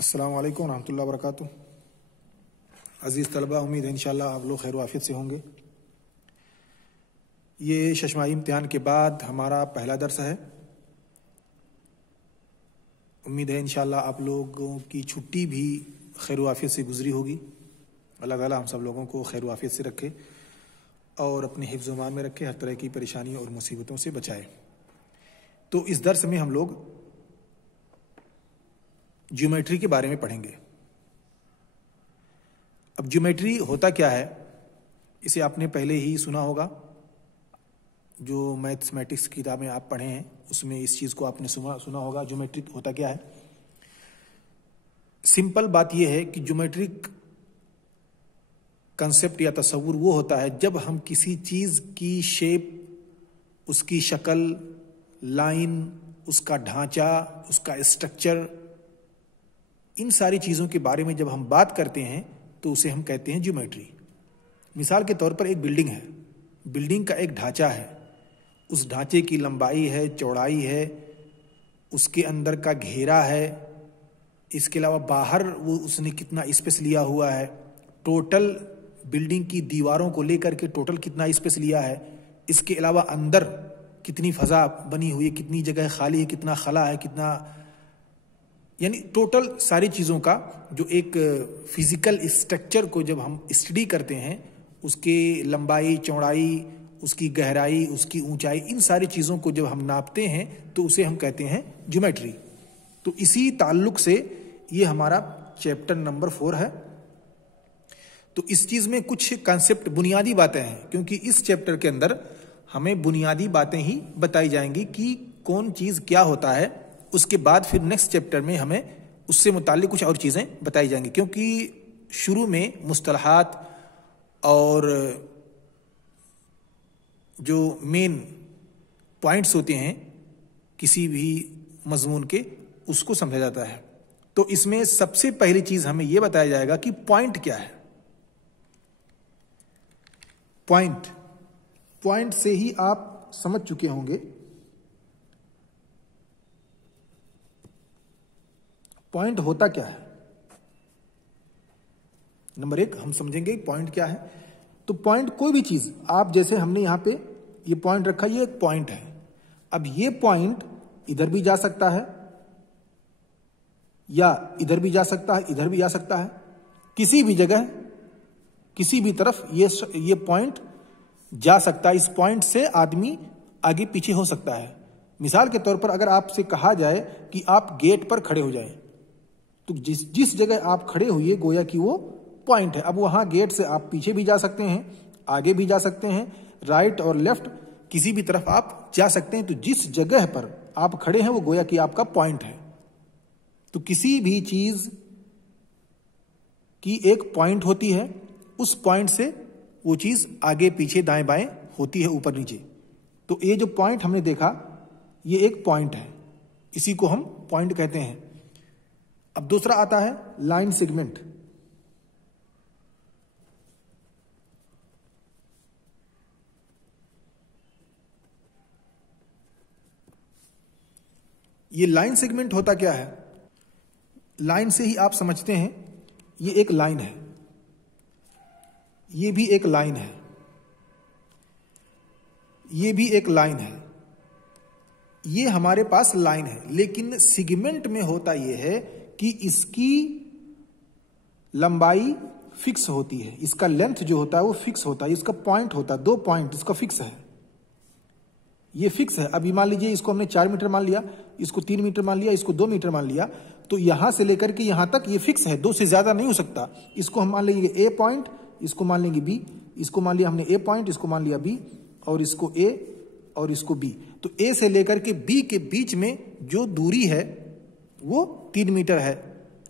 अस्सलाम वालेकुम रहमतुल्लाहि व बरकातुहू। अज़ीज़ तलबा, उम्मीद है इंशाअल्लाह आप लोग खैर वाफियत से होंगे। ये शशमाही इम्तिहान के बाद हमारा पहला दर्स है। उम्मीद है इंशाअल्लाह आप लोगों की छुट्टी भी खैर वाफियत से गुजरी होगी। अल्लाह ताला हम सब लोगों को खैर वाफियत से रखे और अपने हिफ्ज़ ईमान में रखे, हर तरह की परेशानियों और मुसीबतों से बचाए। तो इस दर्स में हम लोग ज्योमेट्री के बारे में पढ़ेंगे। अब ज्योमेट्री होता क्या है, इसे आपने पहले ही सुना होगा। जो मैथमेटिक्स की किताबें आप पढ़े हैं उसमें इस चीज़ को आपने सुना होगा। ज्योमेट्रिक होता क्या है? सिंपल बात यह है कि ज्योमेट्रिक कंसेप्ट या तस्वुर वो होता है जब हम किसी चीज़ की शेप, उसकी शक्ल, लाइन, उसका ढांचा, उसका स्ट्रक्चर, इन सारी चीज़ों के बारे में जब हम बात करते हैं तो उसे हम कहते हैं ज्योमेट्री। मिसाल के तौर पर एक बिल्डिंग है, बिल्डिंग का एक ढांचा है, उस ढांचे की लंबाई है, चौड़ाई है, उसके अंदर का घेरा है, इसके अलावा बाहर वो उसने कितना स्पेस लिया हुआ है, टोटल बिल्डिंग की दीवारों को लेकर के टोटल कितना स्पेस लिया है, इसके अलावा अंदर कितनी फजा बनी हुई है, कितनी जगह खाली है, कितना खला है, कितना, यानी टोटल सारी चीज़ों का जो एक फिजिकल स्ट्रक्चर को जब हम स्टडी करते हैं, उसके लंबाई, चौड़ाई, उसकी गहराई, उसकी ऊंचाई, इन सारी चीज़ों को जब हम नापते हैं तो उसे हम कहते हैं ज्योमेट्री। तो इसी ताल्लुक से ये हमारा चैप्टर नंबर 4 है। तो इस चीज़ में कुछ कॉन्सेप्ट, बुनियादी बातें हैं, क्योंकि इस चैप्टर के अंदर हमें बुनियादी बातें ही बताई जाएंगी कि कौन चीज़ क्या होता है। उसके बाद फिर नेक्स्ट चैप्टर में हमें उससे मुताल्लिक कुछ और चीज़ें बताई जाएंगी, क्योंकि शुरू में मुस्तलहात और जो मेन पॉइंट्स होते हैं किसी भी मजमून के, उसको समझा जाता है। तो इसमें सबसे पहली चीज़ हमें यह बताया जाएगा कि पॉइंट क्या है। पॉइंट से ही आप समझ चुके होंगे। पॉइंट होता क्या है। नंबर 1 हम समझेंगे पॉइंट क्या है। तो पॉइंट कोई भी चीज, आप जैसे हमने यहां पे ये पॉइंट रखा, ये एक पॉइंट है। अब ये पॉइंट इधर भी जा सकता है या इधर भी जा सकता है, इधर भी जा सकता है, किसी भी जगह, किसी भी तरफ ये पॉइंट जा सकता है। इस पॉइंट से आदमी आगे पीछे हो सकता है। मिसाल के तौर पर अगर आपसे कहा जाए कि आप गेट पर खड़े हो जाएं, तो जिस जगह आप खड़े हुए गोया कि वो पॉइंट है। अब वहां गेट से आप पीछे भी जा सकते हैं, आगे भी जा सकते हैं, राइट और लेफ्ट किसी भी तरफ आप जा सकते हैं। तो जिस जगह पर आप खड़े हैं वो गोया कि आपका पॉइंट है। तो किसी भी चीज की एक पॉइंट होती है, उस पॉइंट से वो चीज आगे पीछे दाएं बाएं होती है, ऊपर नीचे। तो ये जो पॉइंट हमने देखा, ये एक पॉइंट है, इसी को हम पॉइंट कहते हैं। अब दूसरा आता है लाइन सेगमेंट। ये लाइन सेगमेंट होता क्या है? लाइन से ही आप समझते हैं, ये एक लाइन है, ये भी एक लाइन है, ये भी एक लाइन है, ये हमारे पास लाइन है। लेकिन सेगमेंट में होता यह है कि इसकी लंबाई फिक्स होती है, इसका लेंथ जो होता है वो फिक्स होता है, इसका पॉइंट होता है, 2 पॉइंट इसका फिक्स है, ये फिक्स है। अभी मान लीजिए इसको हमने 4 मीटर मान लिया, इसको 3 मीटर मान लिया, इसको 2 मीटर मान लिया, तो यहां से लेकर के यहां तक ये फिक्स है, 2 से ज्यादा नहीं हो सकता। इसको हम मान लेंगे ए पॉइंट, इसको मान लेंगे बी, इसको मान लिया हमने ए पॉइंट, इसको मान लिया बी, और इसको ए और इसको बी। तो ए से लेकर के बी के बीच में जो दूरी है वो 3 मीटर है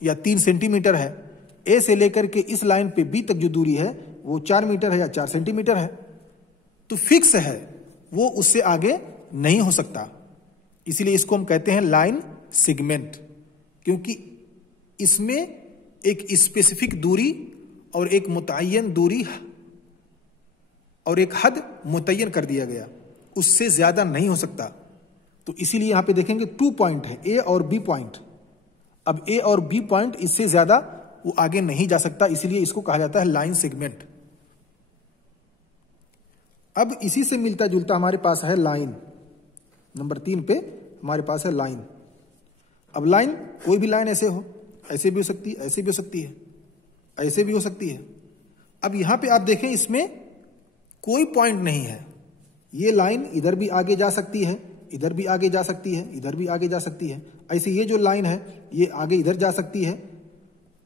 या 3 सेंटीमीटर है। ए से लेकर के इस लाइन पे बी तक जो दूरी है वो 4 मीटर है या 4 सेंटीमीटर है। तो फिक्स है, वो उससे आगे नहीं हो सकता। इसीलिए इसको हम कहते हैं लाइन सेगमेंट, क्योंकि इसमें एक स्पेसिफिक दूरी और एक मुतय्यन दूरी और एक हद मुतय्यन कर दिया गया, उससे ज्यादा नहीं हो सकता। तो इसीलिए यहां पे देखेंगे 2 पॉइंट है, ए और बी पॉइंट। अब ए और बी पॉइंट इससे ज्यादा वो आगे नहीं जा सकता, इसलिए इसको कहा जाता है लाइन सेगमेंट। अब इसी से मिलता जुलता हमारे पास है लाइन। नंबर 3 पे हमारे पास है लाइन। अब लाइन, कोई भी लाइन ऐसे हो, ऐसे भी हो सकती है, ऐसे भी हो सकती है, ऐसे भी हो सकती है। अब यहां पे आप देखें, इसमें कोई पॉइंट नहीं है। ये लाइन इधर भी आगे जा सकती है, इधर भी आगे जा सकती है, इधर भी आगे जा सकती है। ऐसे ये जो लाइन है ये आगे इधर जा सकती है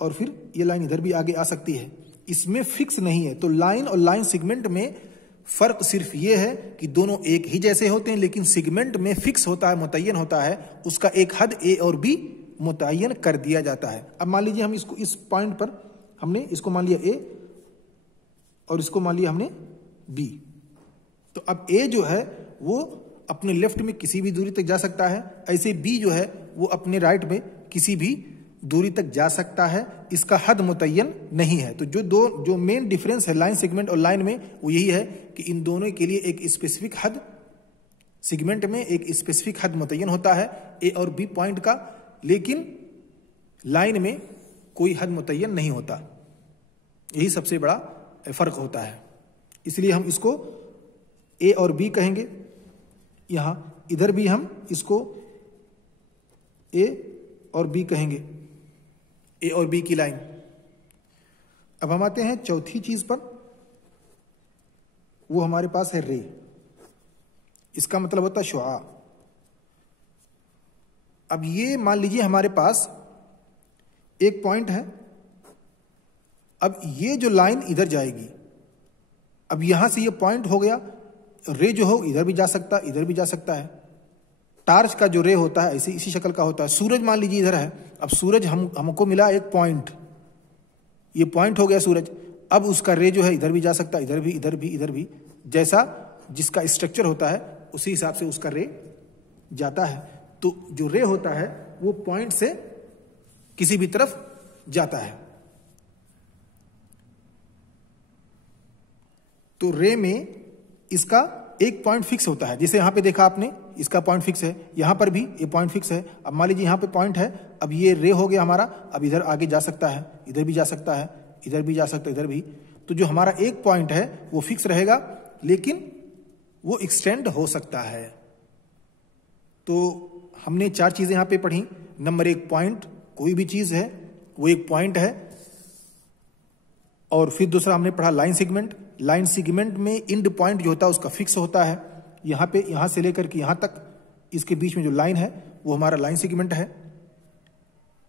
और फिर ये लाइन इधर भी आगे आ सकती है। इसमें फिक्स नहीं है। तो लाइन और लाइन सेगमेंट में फर्क सिर्फ ये है कि दोनों एक ही जैसे होते हैं, लेकिन सेगमेंट में फिक्स होता है, मुतय्यन होता है, उसका एक हद ए और बी मुतय्यन कर दिया जाता है। अब मान लीजिए हम इसको इस पॉइंट पर हमने इसको मान लिया ए और इसको मान लिया हमने बी। तो अब ए जो है वो अपने लेफ्ट में किसी भी दूरी तक जा सकता है, ऐसे बी जो है वो अपने राइट में किसी भी दूरी तक जा सकता है। इसका हद मुतय्यन नहीं है। तो जो मेन डिफरेंस है लाइन सेगमेंट और लाइन में वो यही है कि इन दोनों के लिए एक स्पेसिफिक हद, सेगमेंट में एक स्पेसिफिक हद मुतय्यन होता है ए और बी पॉइंट का, लेकिन लाइन में कोई हद मुतय्यन नहीं होता। यही सबसे बड़ा फर्क होता है। इसलिए हम इसको ए और बी कहेंगे। यहां इधर भी हम इसको ए और बी कहेंगे, ए और बी की लाइन। अब हम आते हैं चौथी चीज पर, वो हमारे पास है रे। इसका मतलब होता है शुआ। अब ये मान लीजिए हमारे पास एक पॉइंट है। अब ये जो लाइन इधर जाएगी, अब यहां से ये पॉइंट हो गया, रे जो हो इधर भी जा सकता है, इधर भी जा सकता है। टार्च का जो रे होता है ऐसे इसी शक्ल का होता है। सूरज मान लीजिए इधर है, अब सूरज हमको मिला एक पॉइंट, ये पॉइंट हो गया सूरज। अब उसका रे जो है इधर भी जा सकता है, इधर भी, इधर भी, इधर भी, जैसा जिसका स्ट्रक्चर होता है उसी हिसाब से उसका रे जाता है। तो जो रे होता है वो पॉइंट से किसी भी तरफ जाता है। तो रे में इसका एक पॉइंट फिक्स होता है। जैसे यहां पे देखा आपने, इसका पॉइंट फिक्स है, यहां पर भी ये पॉइंट फिक्स है। अब मान लीजिए यहां पे पॉइंट है, अब ये रे हो गया हमारा, अब इधर आगे जा सकता है, इधर भी जा सकता है, इधर भी जा सकता है, इधर भी। तो जो हमारा एक पॉइंट है वो फिक्स रहेगा, लेकिन वो एक्सटेंड हो सकता है। तो हमने 4 चीजें यहां पे पढ़ी। नंबर 1, पॉइंट, कोई भी चीज है वो एक पॉइंट है। और फिर दूसरा हमने पढ़ा लाइन सेगमेंट। लाइन सेगमेंट में इंड पॉइंट जो होता है उसका फिक्स होता है। यहां पे, यहां से लेकर के यहां तक इसके बीच में जो लाइन है वो हमारा लाइन सेगमेंट है,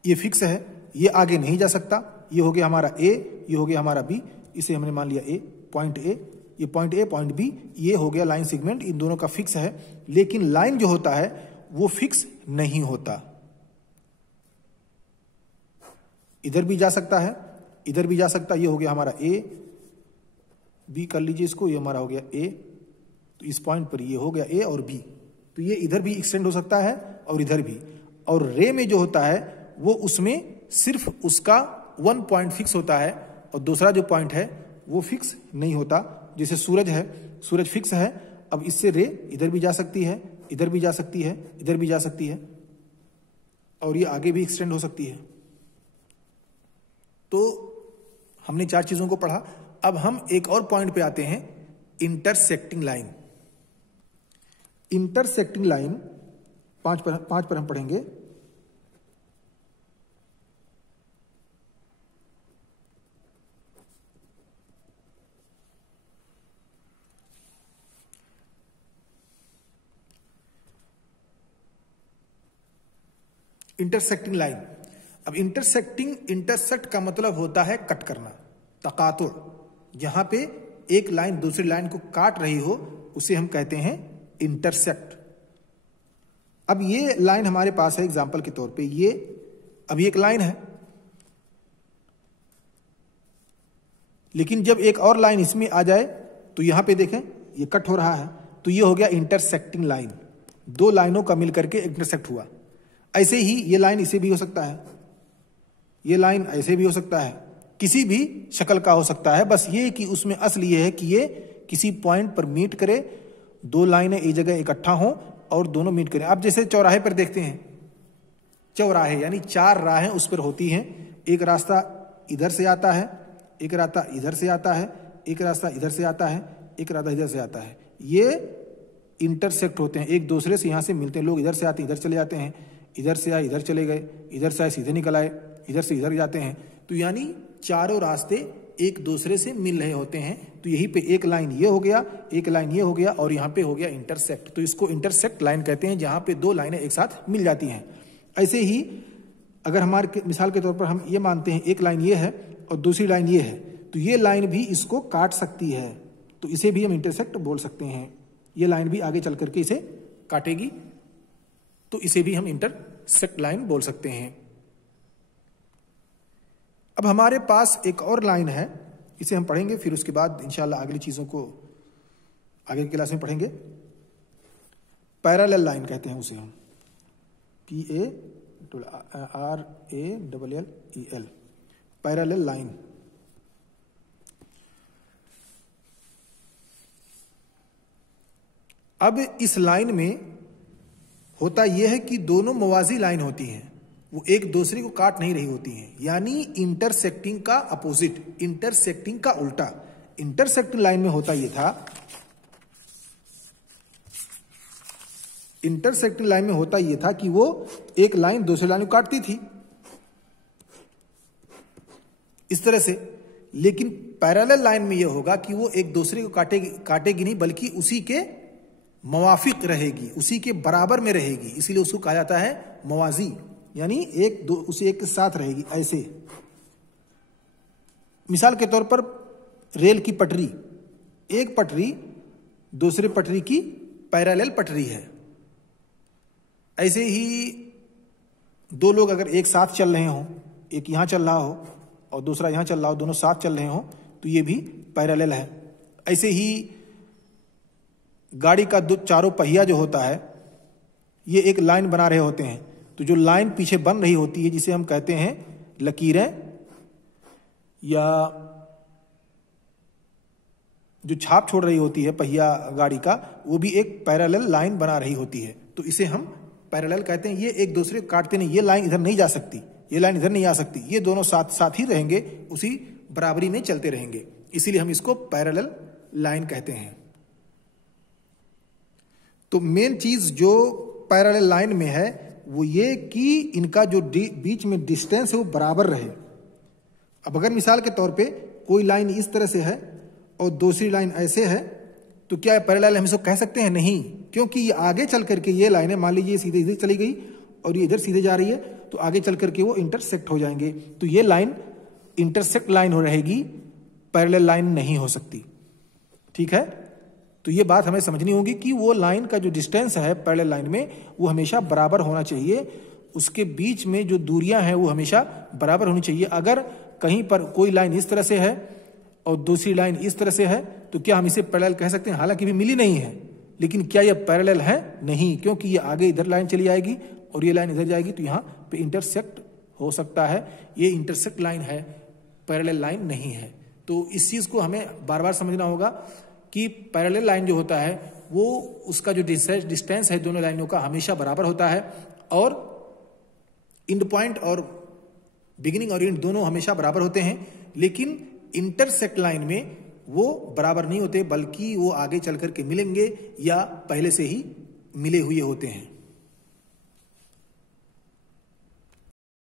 ये फिक्स है, ये आगे नहीं जा सकता। ये हो गया हमारा ए, ये हो गया हमारा बी, इसे हमने मान लिया ए, पॉइंट ए, ये पॉइंट ए, पॉइंट बी, ये हो गया लाइन सेगमेंट। इन दोनों का फिक्स है। लेकिन लाइन जो होता है वो फिक्स नहीं होता, इधर भी जा सकता है, इधर भी जा सकता है। ये हो गया हमारा ए बी, कर लीजिए इसको, ये हमारा हो गया ए। तो इस पॉइंट पर ये हो गया ए और बी। तो ये इधर भी एक्सटेंड हो सकता है और इधर भी। और रे में जो होता है वो उसमें सिर्फ उसका 1 पॉइंट फिक्स होता है और दूसरा जो पॉइंट है वो फिक्स नहीं होता। जैसे सूरज है, सूरज फिक्स है, अब इससे रे इधर भी जा सकती है, इधर भी जा सकती है, इधर भी जा सकती है, और ये आगे भी एक्सटेंड हो सकती है। तो हमने 4 चीजों को पढ़ा। अब हम एक और पॉइंट पे आते हैं, इंटरसेक्टिंग लाइन। इंटरसेक्टिंग लाइन 5 पर हम पढ़ेंगे। Intersecting line. अब इंटरसेक्ट का मतलब होता है कट करना, तकातुर। जहां पे एक लाइन दूसरी लाइन को काट रही हो उसे हम कहते हैं इंटरसेक्ट। अब ये लाइन हमारे पास है एग्जांपल के तौर पे, ये अभी एक लाइन है, लेकिन जब एक और लाइन इसमें आ जाए तो यहां पे देखें ये कट हो रहा है, तो ये हो गया इंटरसेक्टिंग लाइन। 2 लाइनों का मिलकर के इंटरसेक्ट हुआ। ऐसे ही ये लाइन इसे भी हो सकता है, ये लाइन ऐसे भी हो सकता है, किसी भी शक्ल का हो सकता है। बस ये कि उसमें असल ये है कि ये किसी पॉइंट पर मीट करे, 2 लाइनें एक जगह इकट्ठा हो और दोनों मीट करें। आप जैसे चौराहे पर देखते हैं, चौराहे यानी 4 राहें उस पर होती हैं। एक रास्ता इधर से आता है, एक रास्ता इधर से आता है, एक रास्ता इधर से आता है, एक रास्ता इधर से आता है। ये इंटरसेक्ट होते हैं, एक दूसरे से यहाँ से मिलते हैं। लोग इधर से आते हैं, इधर चले जाते हैं, इधर से आए इधर चले गए, इधर से आए सीधे निकल आए, इधर से इधर जाते हैं। तो यानी चारों रास्ते एक दूसरे से मिल रहे होते हैं। तो यहीं पे एक लाइन ये हो गया, एक लाइन ये हो गया, और यहाँ पे हो गया इंटरसेक्ट। तो इसको इंटरसेक्ट लाइन कहते हैं, जहां पे 2 लाइनें एक साथ मिल जाती हैं। ऐसे ही अगर हमारे मिसाल के तौर पर हम ये मानते हैं एक लाइन ये है और दूसरी लाइन ये है, तो ये लाइन भी इसको काट सकती है, तो इसे भी हम इंटरसेक्ट बोल सकते हैं। ये लाइन भी आगे चल करके इसे काटेगी, तो इसे भी हम इंटरसेक्ट लाइन बोल सकते हैं। अब हमारे पास एक और लाइन है, इसे हम पढ़ेंगे, फिर उसके बाद इंशाल्लाह अगली चीजों को आगे की क्लास में पढ़ेंगे। पैरेलल लाइन कहते हैं उसे हम, PARALLEL, पैरेलल लाइन। अब इस लाइन में होता यह है कि दोनों मवाजी लाइन होती हैं, वो एक दूसरे को काट नहीं रही होती हैं, यानी इंटरसेक्टिंग का अपोजिट, इंटरसेक्टिंग का उल्टा। इंटरसेक्टिंग लाइन में होता यह था, इंटरसेक्टिंग लाइन में होता यह था कि वो एक लाइन दूसरी लाइन को काटती थी इस तरह से। लेकिन पैरेलल लाइन में यह होगा कि वो एक दूसरे को काटेगी नहीं, बल्कि उसी के मुवाफिक रहेगी, उसी के बराबर में रहेगी, इसीलिए उसको कहा जाता है मवाजी, यानी उसी एक के साथ रहेगी। ऐसे मिसाल के तौर पर रेल की पटरी, एक पटरी दूसरे पटरी की पैरेलल पटरी है। ऐसे ही 2 लोग अगर एक साथ चल रहे हों, एक यहां चल रहा हो और दूसरा यहां चल रहा हो, दोनों साथ चल रहे हों, तो ये भी पैरेलल है। ऐसे ही गाड़ी का चारों पहिया जो होता है, ये एक लाइन बना रहे होते हैं, तो जो लाइन पीछे बन रही होती है, जिसे हम कहते हैं लकीरें, या जो छाप छोड़ रही होती है पहिया गाड़ी का, वो भी एक पैरेलल लाइन बना रही होती है, तो इसे हम पैरेलल कहते हैं। ये एक दूसरे को काटते नहीं, ये लाइन इधर नहीं जा सकती, ये लाइन इधर नहीं आ सकती, ये दोनों साथ साथ ही रहेंगे, उसी बराबरी में चलते रहेंगे, इसीलिए हम इसको पैरेलल लाइन कहते हैं। तो मेन चीज जो पैरेलल लाइन में है वो ये कि इनका जो बीच में डिस्टेंस है वो बराबर रहे। अब अगर मिसाल के तौर पे कोई लाइन इस तरह से है और दूसरी लाइन ऐसे है, तो क्या पैरेलल हम इसको कह सकते हैं? नहीं, क्योंकि ये आगे चल करके ये लाइनें, मान लीजिए सीधे इधर चली गई और ये इधर सीधे जा रही है, तो आगे चल करके वो इंटरसेक्ट हो जाएंगे, तो ये लाइन इंटरसेक्ट लाइन हो रहेगी, पैरेलल लाइन नहीं हो सकती। ठीक है, तो ये बात हमें समझनी होगी कि वो लाइन का जो डिस्टेंस है पैरेलल लाइन में, वो हमेशा बराबर होना चाहिए, उसके बीच में जो दूरियां हैं वो हमेशा बराबर होनी चाहिए। अगर कहीं पर कोई लाइन इस तरह से है और दूसरी लाइन इस तरह से है, तो क्या हम इसे पैरेलल कह सकते हैं? हालांकि भी मिली नहीं है, लेकिन क्या ये पैरेलल है? नहीं, क्योंकि ये आगे इधर लाइन चली जाएगी और ये लाइन इधर जाएगी, तो यहाँ पे इंटरसेक्ट हो सकता है। ये इंटरसेक्ट लाइन है, पैरेलल लाइन नहीं है। तो इस चीज को हमें बार बार समझना होगा कि पैरेलल लाइन जो होता है वो उसका जो डिस्टेंस है दोनों लाइनों का हमेशा बराबर होता है, और एंड पॉइंट और बिगिनिंग और एंड दोनों हमेशा बराबर होते हैं। लेकिन इंटरसेक्ट लाइन में वो बराबर नहीं होते, बल्कि वो आगे चल करके मिलेंगे या पहले से ही मिले हुए होते हैं।